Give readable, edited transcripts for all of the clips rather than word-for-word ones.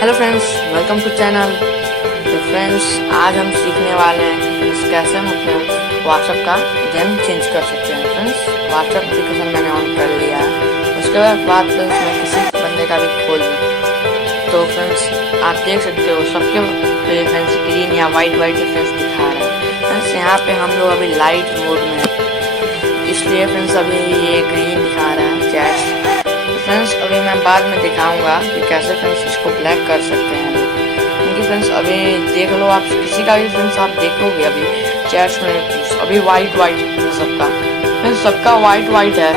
Hello friends, welcome to channel. तो friends, आज हम सीखने वाले हैं कि कैसे हम अपने व्हाट्सएप का गेम चेंज कर सकते हैं। फ्रेंड्स, व्हाट्सएप एप्लीकेशन मैंने ऑन कर लिया है। उसके बाद फ्रेंड्स मैं किसी बंदे का भी खोल दूँ तो फ्रेंड्स आप देख सकते हो सबके पे फ्रेंड्स ग्रीन या वाइट फ्रेंड्स दिखा रहा है। फ्रेंड्स यहाँ पे हम लोग अभी लाइट मोड में हैं, इसलिए फ्रेंड्स अभी ये ग्रीन दिखा रहा है चैट्स। फ्रेंड्स अभी मैं बाद में दिखाऊंगा कि कैसे फ्रेंड्स इसको ब्लैक कर सकते हैं क्योंकि फ्रेंड्स अभी देख लो आप किसी का भी फ्रेंड्स आप देखोगे अभी चैट्स में अभी वाइट है सबका। फ्रेंड्स सबका वाइट है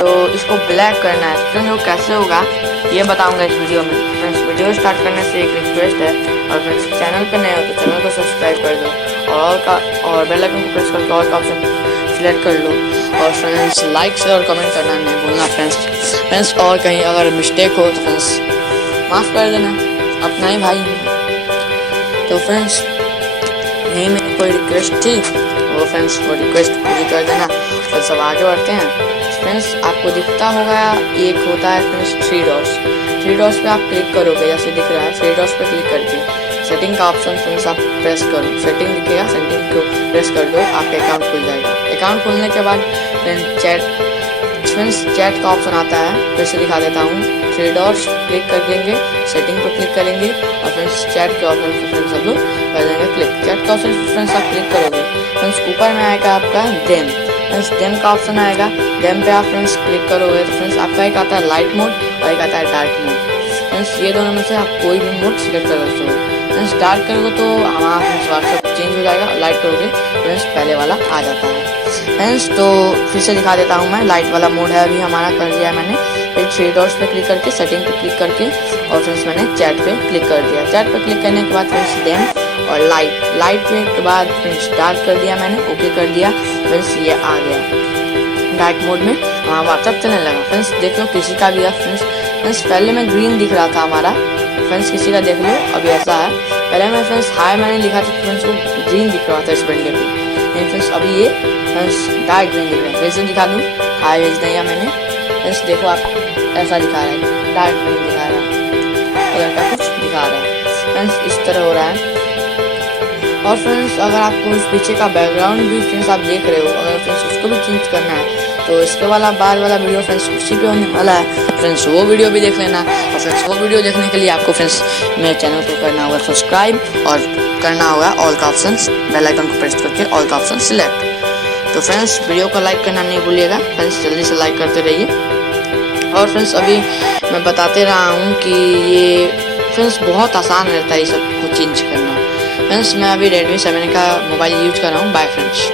तो इसको ब्लैक करना है। फ्रेंड्स वो कैसे होगा ये बताऊंगा इस वीडियो में। फ्रेंड्स वीडियो स्टार्ट करने से एक रिक्वेस्ट है, और फ्रेंड्स चैनल पर नए हो तो चैनल को सब्सक्राइब कर दो और बेल आइकन को प्रेस करके ऑल का ऑप्शन सिलेक्ट कर लो। और फ्रेंड्स लाइक शेयर और कमेंट करना नहीं भूलना फ्रेंड्स। और कहीं अगर मिस्टेक हो तो फ्रेंड्स माफ़ कर देना, अपना ही भाई है। तो फ्रेंड्स यही मेरी कोई रिक्वेस्ट थी, वो फ्रेंड्स वो रिक्वेस्ट पूरी कर देना। फिर सब आगे बढ़ते हैं। फ्रेंड्स आपको दिखता होगा एक होता है फ्रेंड्स थ्री डॉट्स पे आप क्लिक करोगे, जैसे दिख रहा है थ्री डॉट्स पे क्लिक करके सेटिंग का ऑप्शन फ्रेंड्स आप प्रेस करो, सेटिंग दिखेगा, सेटिंग को प्रेस कर दो, आपका अकाउंट खुल जाएगा। अकाउंट खुलने के बाद चैट का ऑप्शन आता है, फिर से दिखा देता हूँ। थ्री डॉट्स क्लिक कर देंगे, सेटिंग पर क्लिक करेंगे और फ्रेंड्स चैट के ऑप्शन पर फ्रेंड्स आप लोग कर देंगे क्लिक। चैट का ऑप्शन फ्रेंड्स आप क्लिक करोगे, फ्रेंड्स ऊपर में आएगा आपका देम। फ्रेंड्स देम का ऑप्शन आएगा, देम पे आप फ्रेंड्स क्लिक करोगे तो फ्रेंड्स आपका एक आता है लाइट मोड और एक आता है डार्क मोड। फ्रेंड्स ये दोनों में से आप कोई भी मोड सिलेक्ट कर सकते हो। फ्रेंड्स डार्क करोगे तो हमारा फ्रेंड्स व्हाट्सएप चेंज हो जाएगा, लाइट करोगे फ्रेंड्स पहले वाला आ जाता है। फ्रेंड्स तो फिर से दिखा देता हूँ मैं, लाइट वाला मोड है अभी हमारा कर दिया है मैंने। फिर थ्री डॉट्स पे क्लिक करके सेटिंग पे क्लिक करके और फ्रेंड्स मैंने चैट पे क्लिक कर दिया। चैट पे क्लिक करने के बाद फ्रेंड्स देम और लाइट पे के बाद फ्रेंड्स डार्क कर दिया मैंने, ओके कर दिया। फ्रेंड्स ये आ गया डार्क मोड में, वहाँ व्हाट्सएप चलने लगा। फ्रेंड्स देख लो किसी का भी है फ्रेंड्स पहले में ग्रीन दिख रहा था हमारा, फ्रेंड्स किसी का देख लो अभी ऐसा है। पहले में फ्रेंड्स हाई मैंने लिखा था, फ्रेंड्स को ग्रीन दिख रहा था इस बंदे पे, लेकिन फ्रेंड्स अभी ये फ्रेंड्स डार्क ग्रीन दिख रहा है। वैसे दिखा दूँ, हाई भेज दिया मैंने, फ्रेंड्स देखो आप ऐसा दिखा रहा है, डार्क ग्रीन दिखा रहा है, कलर का कुछ दिखा रहा है। फ्रेंड्स इस तरह हो रहा है। और फ्रेंड्स अगर आपको उस पीछे का बैकग्राउंड भी फ्रेंड्स आप देख रहे हो, अगर फ्रेंड्स उसको भी चेंज करना है तो इसके बाद वाला वीडियो फ्रेंड्स उसी पे होने वाला है। फ्रेंड्स वो वीडियो भी देख लेना। और फ्रेंड्स वो वीडियो देखने के लिए आपको फ्रेंड्स मेरे चैनल को करना होगा सब्सक्राइब और करना होगा ऑल का ऑप्शन, बेल आइकन को प्रेस करके ऑल का ऑप्शन सिलेक्ट। तो फ्रेंड्स वीडियो को लाइक करना नहीं भूलिएगा फ्रेंड्स, जल्दी से लाइक करते रहिए। और फ्रेंड्स अभी मैं बताते रहा हूँ कि ये फ्रेंड्स बहुत आसान रहता है ये सब को चेंज करना। फ्रेंड्स मैं अभी Redmi 7 का मोबाइल यूज कर रहा हूँ। Bye friends.